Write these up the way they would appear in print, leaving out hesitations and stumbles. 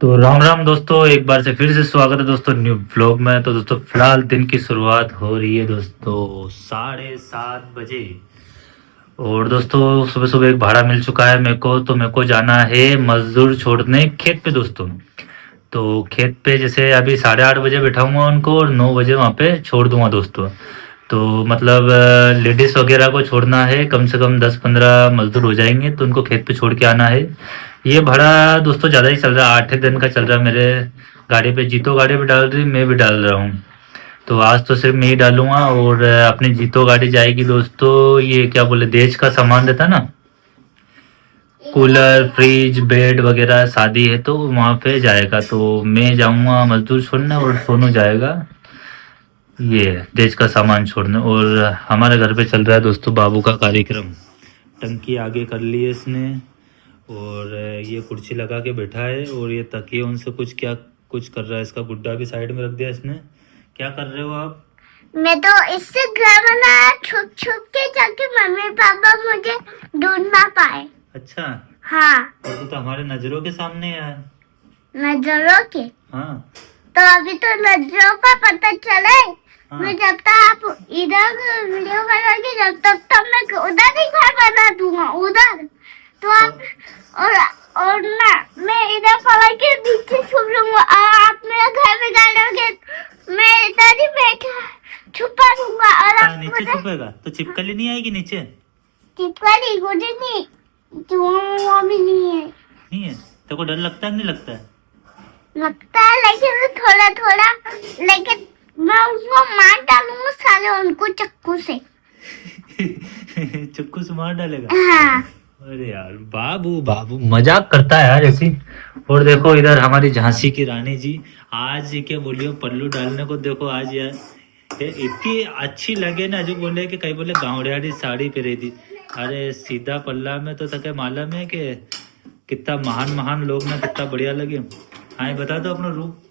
तो राम राम दोस्तों, एक बार से फिर से स्वागत है दोस्तों न्यू व्लॉग में। तो दोस्तों फिलहाल दिन की शुरुआत हो रही है दोस्तों 7:30 बजे। और दोस्तों सुबह सुबह एक भाड़ा मिल चुका है मेरे को, तो मेरे को जाना है मजदूर छोड़ने खेत पे दोस्तों। तो खेत पे जैसे अभी 8:30 बजे बैठाऊंगा उनको और 9 बजे वहाँ पे छोड़ दूंगा दोस्तों। तो मतलब लेडीज़ वगैरह को छोड़ना है, कम से कम 10-15 मजदूर हो जाएंगे तो उनको खेत पे छोड़ के आना है। ये भाड़ा दोस्तों ज़्यादा ही चल रहा है, 8 एक दिन का चल रहा है मेरे गाड़ी पे। जीतो गाड़ी भी डाल रही, मैं भी डाल रहा हूँ। तो आज तो सिर्फ मैं ही डालूंगा और अपनी जीतो गाड़ी जाएगी दोस्तों। ये क्या बोले, देश का सामान रहता है ना, कूलर फ्रिज बेड वगैरह, शादी है तो वहाँ पे जाएगा। तो मैं जाऊँगा मजदूर छोड़ने और सोनू जाएगा ये देश का सामान छोड़ने। और हमारे घर पे चल रहा है दोस्तों बाबू का कार्यक्रम। टंकी आगे कर ली है इसने और ये कुर्सी लगा के बैठा है और ये तकिए उनसे कुछ कर रहा है। इसका गुड्डा भी साइड में रख दिया इसने। क्या कर रहे हो आप? मैं तो इससे घर बनाया छुप छुप के, ताकि मम्मी पापा मुझे ढूंढ ना पाए। अच्छा। हाँ, और तो हमारे नजरों के सामने है। नजरों के। हाँ तो अभी तो नजरों का पता चले। हाँ। मैं जब तक आप इधर वीडियो बनाओगे जब तक मैं उधर ही घर बना दूंगा, उधर। तो आप और ना मैं इधर पकड़ के नीचे छुप लूंगा और आप मेरे घर में डालोगे, मैं इधर ही बैठा छुपा दूंगा और आप नीचे छुपेगा तो छिपकली नहीं आएगी नीचे? चिपकली कुछ नहीं, वो भी नहीं है। नहीं है? तेरे को डर लगता है नहीं लगता है? लगता है लेकिन थोड़ा थोड़ा, लेकिन मैं उसको मार डालूंगा साले उनको चक्कू से। चक्कू से मार डालेगा? हाँ। अरे यार बाबू बाबू मजाक करता है यार ऐसी। और देखो इधर हमारी झांसी की रानी जी, आज क्या बोलियो पल्लू डालने को। देखो आज यार इतनी अच्छी लगे ना, जो बोले कि कहीं बोले गाँवड़ियाड़ी साड़ी पहनी थी। अरे सीधा पल्ला में तो तके मालूम है कि कितना महान महान लोग ना, कितना बढ़िया लगे। हाँ बता दो अपना रूप।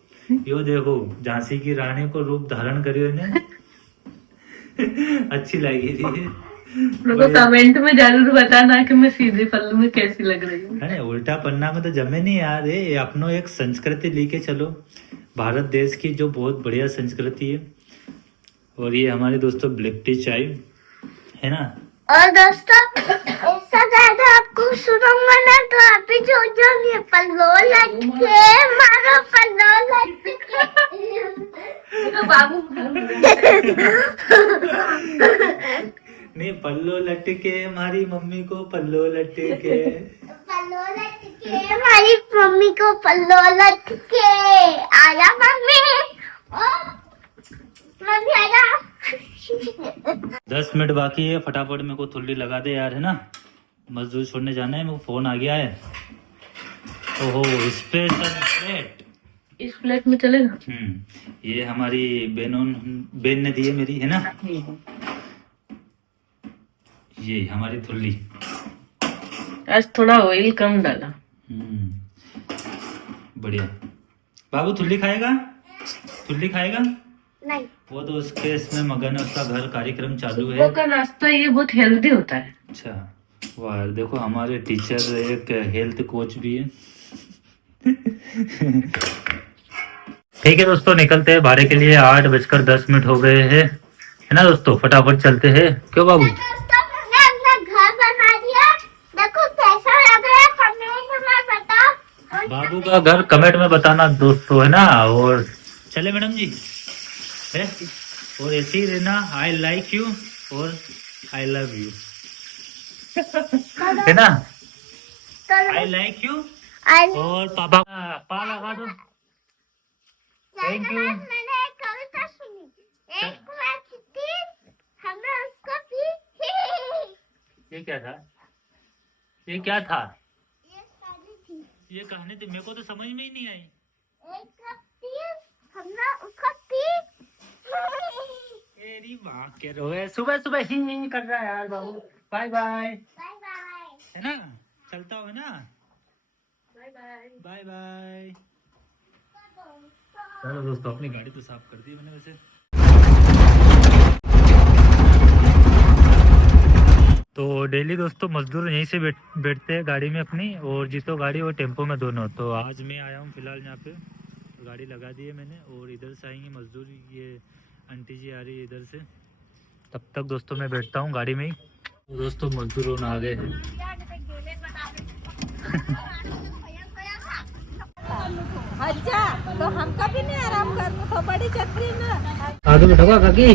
यो देखो झांसी की रानी को रूप धारण करियो ने। अच्छी लगी थी। मेरे को कमेंट में जरूर बताना कि मैं सीधे पल्लू में कैसी लग रही हूँ। अरे उल्टा पन्ना में तो जमे नहीं यार। ये अपनो एक संस्कृति लेके चलो, भारत देश की जो बहुत बढ़िया संस्कृति है। और ये हमारे दोस्तों ब्लैक टी चाय है ना। और दोस्तों ऐसा ज्यादा आपको सुनाऊंगा ना तो आप भी जो जाओगे पल्लो लटके मारो, पल्लो लटके। तो बाबू नहीं, पल्लो लटके हमारी मम्मी को पल्लो लटके। पल्लो लटके हमारी मम्मी को पल्लो लटके। आया मम्मी, ओ मम्मी आया। 10 मिनट बाकी है, फटाफट मेरे को थुल्ली लगा दे यार, है ना। मजदूर छोड़ने जाना है, मेरे को फोन आ गया है। ओहो स्पेशल प्लेट। इस प्लेट में चलेगा? ये हमारी बेन ने दी है मेरी, है ना। ये हमारी थुल्ली। आज थोड़ा ऑयल कम डाला। बढ़िया। बाबू थुल्ली खाएगा? थुल्ली खाएगा? नहीं, वो तो उसके इसमें मगन है, उसका घर कार्यक्रम चालू है। सुबह का नाश्ता ये बहुत हेल्दी होता है। अच्छा वाह यार, देखो हमारे टीचर एक हेल्थ कोच भी है। ठीक है दोस्तों, निकलते हैं भाड़े के लिए। 8:10 हो गए हैं, है ना दोस्तों। फटाफट चलते हैं। क्यों बाबू? दोस्तों मैंने अपना घर बना दिया, देखो कैसा लग रहा है कमेंट में बताओ। बाबू का घर कमेंट में बताना दोस्तों, है ना। और चले मैडम जी है, और ऐसे ही रहना। आई लाइक यू और आई लव यू, है ना। आई लाइक यू और पापा पा लगा दो। Thank you. मैंने एक कविता सुनी, एक कुआं थी, हमने उसको पी। ये क्या था? ये क्या था? ये कहानी थी, ये कहानी थी, मेरे को तो समझ में ही नहीं आई। एक कप थी, हमने उसको पी। तेरी माँ के रोए, सुबह सुबह ही कर रहा है यार बाबू। बाय बाय, बाय बाय, है ना। चलता हो ना। Bye bye. Bye bye. चलो दोस्तों, अपनी गाड़ी तो साफ कर दी मैंने वैसे। तो डेली दोस्तों मजदूर यहीं से बैठते हैं गाड़ी में अपनी, और जीतो गाड़ी और टेम्पो में दोनों। तो आज मैं आया हूँ फिलहाल यहाँ पे, गाड़ी लगा दी है मैंने, और इधर से आएंगे मजदूर, ये आंटी जी आ रही है इधर से। तब तक दोस्तों मैं बैठता हूँ गाड़ी में ही। तो दोस्तों मजदूर आ गए हैं। अच्छा तो हम कभी नहीं आराम करना तो बड़ी छतरी ना आगे बैठो काकी।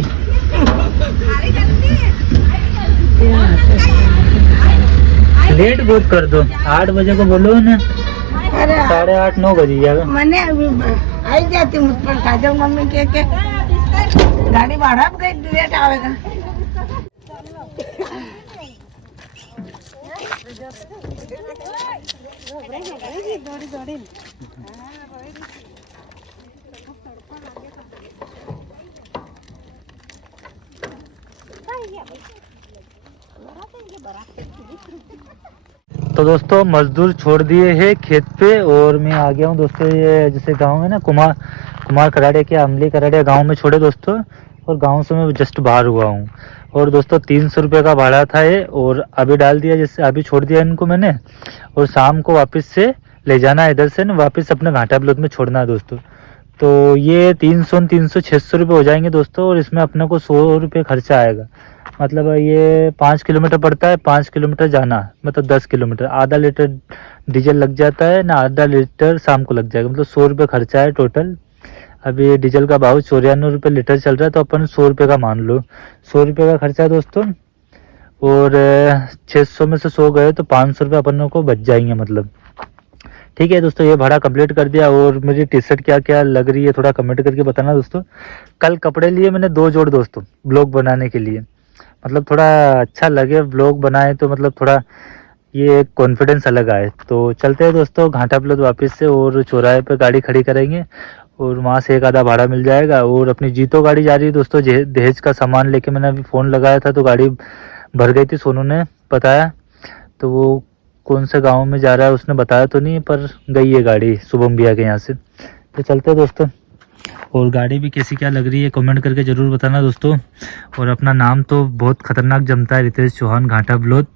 लेट बहुत कर दो, 8 बजे को बोलो ना, 8:30-9 बजे जाएगा। मैंने अभी आई जाती मुझ पर काजल मम्मी के गाड़ी भाड़ा गई लेट आवेगा। तो दोस्तों मजदूर छोड़ दिए हैं खेत पे, और मैं आ गया हूँ दोस्तों। ये जैसे गांव है ना, कुमार कराड़े के अमली कराड़े गांव में छोड़े दोस्तों, और गांव से मैं जस्ट बाहर हुआ हूँ। और दोस्तों 300 रुपये का भाड़ा था ये, और अभी डाल दिया, जैसे अभी छोड़ दिया इनको मैंने, और शाम को वापस से ले जाना है इधर से ना, वापस अपने घाटा ब्लॉक में छोड़ना है दोस्तों। तो ये 300 600 रुपये हो जाएंगे दोस्तों, और इसमें अपने को 100 रुपये खर्चा आएगा। मतलब ये 5 किलोमीटर पड़ता है, 5 किलोमीटर जाना, मतलब 10 किलोमीटर, आधा लीटर डीजल लग जाता है ना, आधा लीटर शाम को लग जाएगा, मतलब 100 रुपये खर्चा है टोटल। अभी डीजल का भाव 94 रुपये लीटर चल रहा है, तो अपन 100 रुपये का मान लो, 100 रुपये का खर्चा है दोस्तों। और 600 में से 100 गए तो 500 रुपये अपन को बच जाएंगे मतलब। ठीक है दोस्तों, ये भाड़ा कंप्लीट कर दिया। और मेरी टी शर्ट क्या क्या लग रही है थोड़ा कमेंट करके बताना दोस्तों। कल कपड़े लिए मैंने 2 जोड़ दोस्तों ब्लॉग बनाने के लिए, मतलब थोड़ा अच्छा लगे ब्लॉग बनाए तो, मतलब थोड़ा ये कॉन्फिडेंस अलग आए। तो चलते हैं दोस्तों घाटा प्लॉट वापस से, और चौराहे पे गाड़ी खड़ी करेंगे, और वहाँ से एक आधा भाड़ा मिल जाएगा। और अपनी जीतो गाड़ी जा रही है दोस्तों, दहेज का सामान लेके। मैंने अभी फ़ोन लगाया था तो गाड़ी भर गई थी, सोनू ने बताया। तो वो कौन से गांव में जा रहा है उसने बताया तो नहीं, पर गई है गाड़ी शुभम भैया के यहाँ से। तो चलते हैं दोस्तों, और गाड़ी भी कैसी क्या लग रही है कमेंट करके ज़रूर बताना दोस्तों। और अपना नाम तो बहुत ख़तरनाक जमता है, रितेश चौहान घाटा ब्लॉग।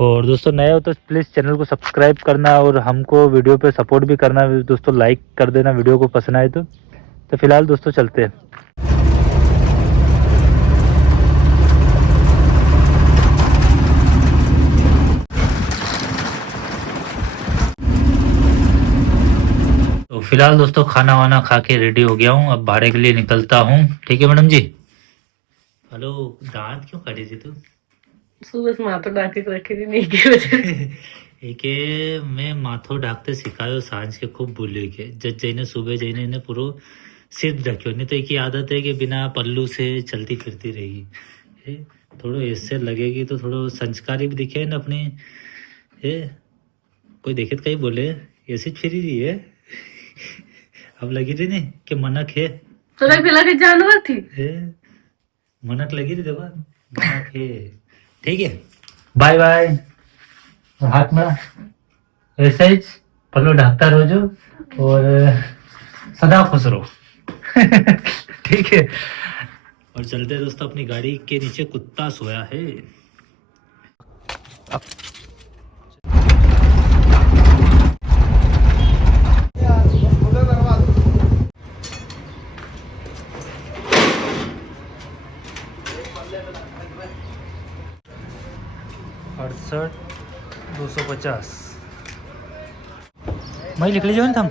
और दोस्तों नए हो तो प्लीज़ चैनल को सब्सक्राइब करना, और हमको वीडियो पे सपोर्ट भी करना दोस्तों, लाइक कर देना वीडियो को पसंद आए तो फिलहाल दोस्तों चलते हैं। तो फिलहाल दोस्तों खाना वाना खा के रेडी हो गया हूँ, अब भाड़े के लिए निकलता हूँ। ठीक है मैडम जी। हेलो, दांत क्यों काटी थी तू? सुबह से माथो ढाके रखे थी नहीं की वजह एक मैं माथो ढाकते सिखायो सांझ के खूब बोलियो के जज जईने सुबह जईने ने पूरो सिर ढक्यो, नहीं तो एक ही आदत है कि बिना पल्लू से चलती फिरती रहेगी। थोड़ो ऐसे लगेगी तो थोड़ो संस्कारी भी दिखे ना अपने। कोई देखे तो कहीं बोले ऐसी फिरी रही है। अब लगी रही नहीं कि मनक है, तो लगा के जानवर थी, मनक लगी रही, देखो मनक है। ठीक है, बाय बाय। हाथ में ऐसे ही पल्लू ढकता रहो और सदा खुश रहो। ठीक है, और चलते दोस्तों। अपनी गाड़ी के नीचे कुत्ता सोया है। अड़सठ 250 मैं लिख लीजिए ना।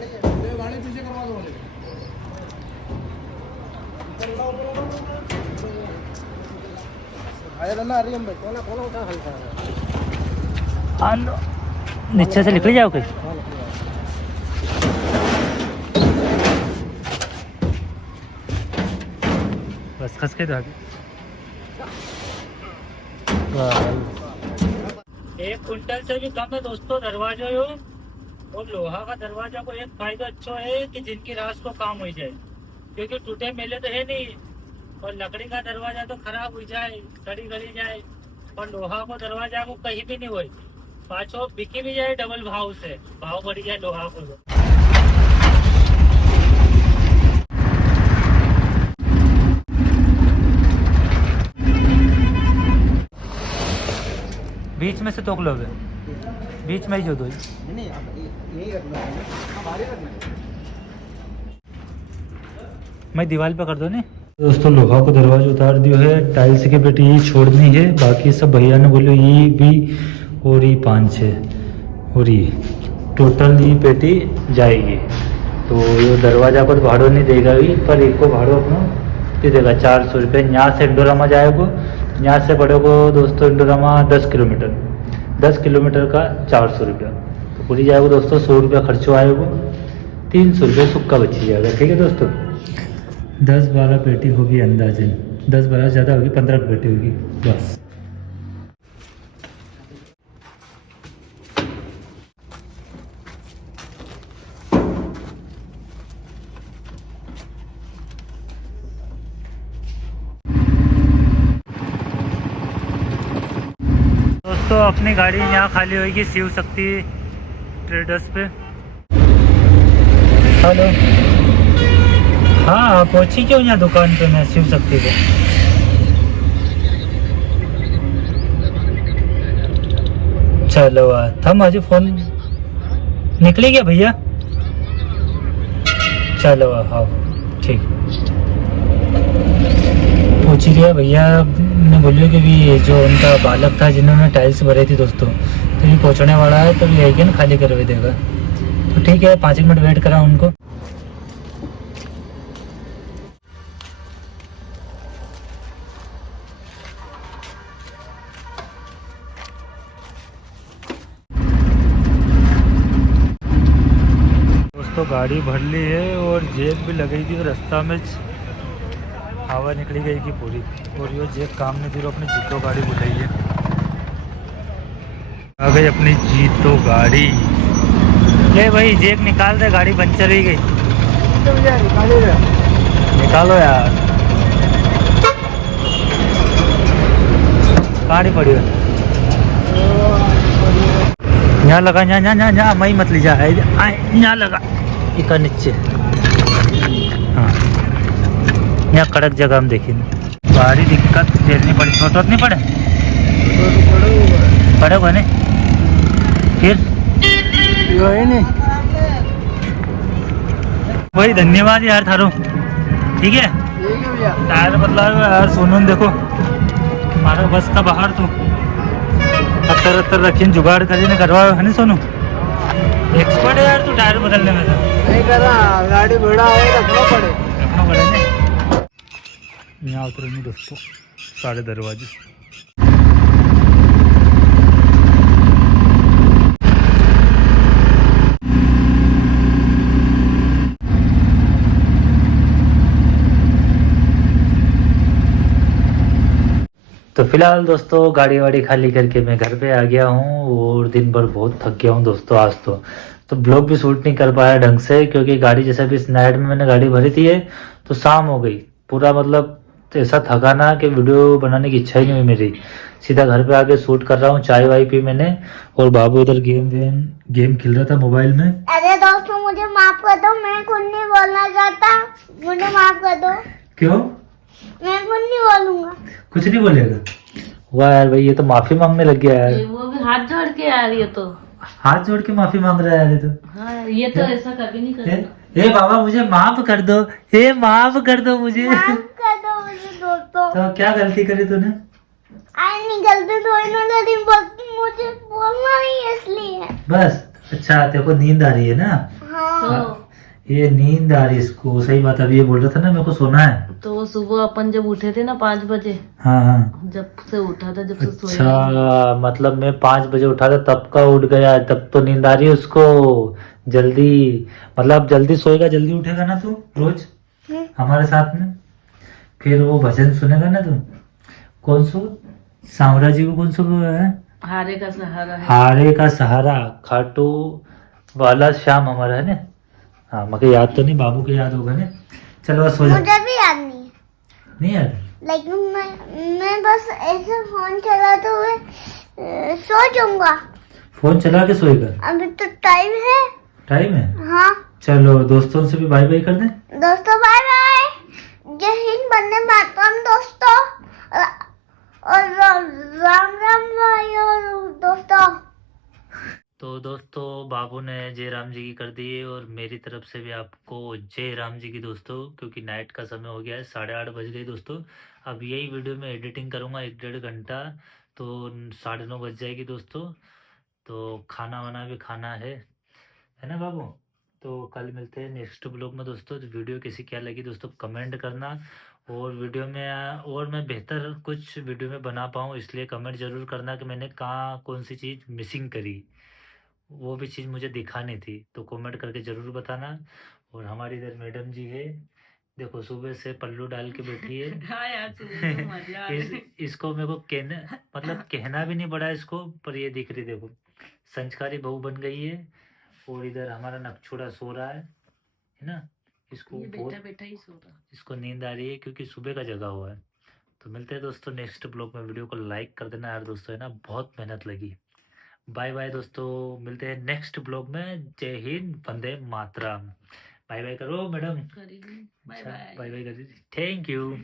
नीचे से लिख लीजिए कोई। बस खस के दो आगे। 1 कुंटल से भी कम है दोस्तों दरवाजा हो। और लोहा का दरवाजा को एक फायदा अच्छा है कि जिनकी रात को काम हो जाए, क्योंकि टूटे मेले तो है नहीं, और लकड़ी का दरवाजा तो खराब हो जाए, सड़ी गली जाए, और लोहा को दरवाजा को कहीं भी नहीं हो, पाछो बिकी भी जाए डबल भाव से, भाव बढ़ जाए लोहा को। बीच में से तोक लोगे, बीच में ही जो दो नहीं अब यही रखना है, बाहर ही रखना है। मैं दीवार पे कर दो ने। दोस्तों लोहा को दरवाजा उतार दियो है, टाइल्स की पेटी ये छोड़नी है, बाकी सब भैया ने बोलो ये भी और ये 5-6 और ये टोटल ये पेटी जाएगी। तो ये दरवाजा को तो भाड़ो नहीं देगा ही, पर एक को भाड़ो अपना ये देगा 400 रुपये। यहाँ से इंडोरामा जाएगा, यहाँ से पड़ेगा दोस्तों इंडोरामा 10 किलोमीटर का 400 रुपया। तो पूरी जाएगा दोस्तों 100 रुपया खर्चो आएगा, 300 रुपये सुक्का बची जाएगा। ठीक है दोस्तों, 10-12 पेटी होगी अंदाजन, 10-12 ज़्यादा होगी, 15 पेटी होगी बस। दोस्तों अपनी गाड़ी यहाँ खाली होगी शिव शक्ति ट्रेडर्स पे। हेलो, हाँ पहुँची क्यों यहाँ दुकान पे मैं शिव शक्ति पे? चलो थम आज फोन निकली क्या भैया? चलो हाँ ठीक, पूछ लिया भैया ने, बोलियो कि भी जो उनका बालक था जिन्होंने टाइल्स भरे थी दोस्तों, तो ये पहुँचने वाला है, तो ये आएगी ना खाली करवे देगा। तो ठीक है 5 मिनट वेट करा उनको। दोस्तों गाड़ी भर ली है और जेब भी लगेगी, रास्ता में हवा निकली गई की पूरी, और ये जेब काम नहीं दे रहा, अपनी जीतो गाड़ी बुलाई है। आ गई अपनी जीतो गाड़ी, ले भाई जेब निकाल दे, गाड़ी पंचर ही गई। निकालो यार, गाड़ी पड़ी है यहाँ लगा, यहाँ मई मत ली जा, यहाँ लगा इका नीचे। हाँ यहाँ कड़क जगह में देखी भारी दिक्कत झेलनी पड़ी, छोट नहीं पड़े पड़े बने फिर नहीं भाई। धन्यवाद यार थारो, ठीक है टायर बदला यार। सोनू देखो हमारा बस का बाहर, तो 70 रखी जुगाड़ करी करवा है नहीं सोनू, एक्सपर्ट है यार तू टायर बदलने में। नहीं करा, गाड़ी बड़ा है, रखना पड़े नहीं। यहाँ उतरेंगे दोस्तों सारे दरवाजे। तो फिलहाल दोस्तों गाड़ी वाड़ी खाली करके मैं घर पे आ गया हूँ, और दिन भर बहुत थक गया हूँ दोस्तों आज तो ब्लॉग भी शूट नहीं कर पाया ढंग से, क्योंकि गाड़ी जैसे भी नाइट में मैंने गाड़ी भरी थी है, तो शाम हो गई पूरा, मतलब तो ऐसा थका ना कि वीडियो बनाने की इच्छा ही नहीं हुई मेरी। सीधा घर पे आके शूट कर रहा हूँ, चाय वाय पी मैंने, और बाबू इधर गेम खेल रहा था मोबाइल में। अरे दोस्तों मुझे माफ कर दो, मैं कुछ नहीं बोलना चाहता, मुझे माफ कर दो। क्यों? मैं कुछ नहीं बोलूंगा। कुछ नहीं बोलेगा? वाह यार भाई, ये तो माफी मांगने लग गया यार। वो भी हाथ जोड़ के यार, ये तो हाथ जोड़ के माफी मांग रहा है यार ये तो। हाँ ये तो ऐसा कभी नहीं करता। ए बाबा मुझे माफ कर दो, हे माफ कर दो मुझे। माफ कर दो मुझे दोस्तों। तो क्या गलती करी तूने? आई नहीं गलती तो इन्होंने दिन मुझे बोलना नहीं इसलिए। बस अच्छा, तेरे को नींद आ रही है ना? हाँ तो ये नींद आ रही है इसको, सही बात। अभी ये बोल रहा था ना मेरे को सोना है। तो वो सुबह अपन जब उठे थे ना 5 बजे, हाँ हाँ जब से उठा था, जब से सोया। अच्छा मतलब मैं 5 बजे उठा था तब का उठ गया, तब तो नींद आ रही है उसको जल्दी। मतलब जल्दी सोएगा जल्दी उठेगा ना तू रोज हमारे साथ में, फिर वो भजन सुनेगा ना तू। कौन सो सांवरा जी को कौन सो है? हारे का सहारा है। हारे का सहारा, खाटू वाला श्याम हमारा है ना। हाँ मगर याद तो नहीं, बाबू के याद होगा ना। चलो बस सो जा। मुझे भी याद नहीं याद? लेकिन मैं बस ऐसे फोन चलाते हुए सो जाऊंगा। फोन चला के सोएगा? अभी तो टाइम है। टाइम है? हाँ चलो दोस्तों से भी बाय बाय कर दें। दोस्तों बाय बाय, जय हिंद, वंदे मातरम दोस्तों। और राम राम भाई और दोस्तों। तो दोस्तों बाबू ने जय राम जी की कर दी है और मेरी तरफ से भी आपको जय राम जी की दोस्तों, क्योंकि नाइट का समय हो गया है, 8:30 बज गई दोस्तों। अब यही वीडियो में एडिटिंग करूँगा 1-1.5 घंटा, तो 9:30 बज जाएगी दोस्तों। तो खाना वाना भी खाना है ना बाबू। तो कल मिलते हैं नेक्स्ट ब्लॉग में दोस्तों। तो वीडियो कैसी क्या लगी दोस्तों कमेंट करना, और वीडियो में और मैं बेहतर कुछ वीडियो में बना पाऊँ इसलिए कमेंट ज़रूर करना कि मैंने कहाँ कौन सी चीज़ मिसिंग करी, वो भी चीज़ मुझे दिखानी थी, तो कमेंट करके ज़रूर बताना। और हमारी इधर मैडम जी है, देखो सुबह से पल्लू डाल के बैठी है। हाँ यार सुन तो मजा आ रही है। इसको मेरे को कहना भी नहीं पड़ा इसको, पर ये दिख रही देखो संस्कारी बहू बन गई है। और इधर हमारा नकछोड़ा सो रहा है ना, इसको ये बहुत बेटा बेटा ही सो रहा। इसको नींद आ रही है क्योंकि सुबह का जगा हुआ है। तो मिलते हैं दोस्तों नेक्स्ट ब्लॉग में। वीडियो को लाइक कर देना यार दोस्तों, है ना, बहुत मेहनत लगी। बाय बाय दोस्तों, मिलते हैं नेक्स्ट ब्लॉग में। जय हिंद, वंदे मातरम। बाय बाय करो मैडम। करेगी। बाय अच्छा, बाय। बाय बाय कर दीजिए। Thank you.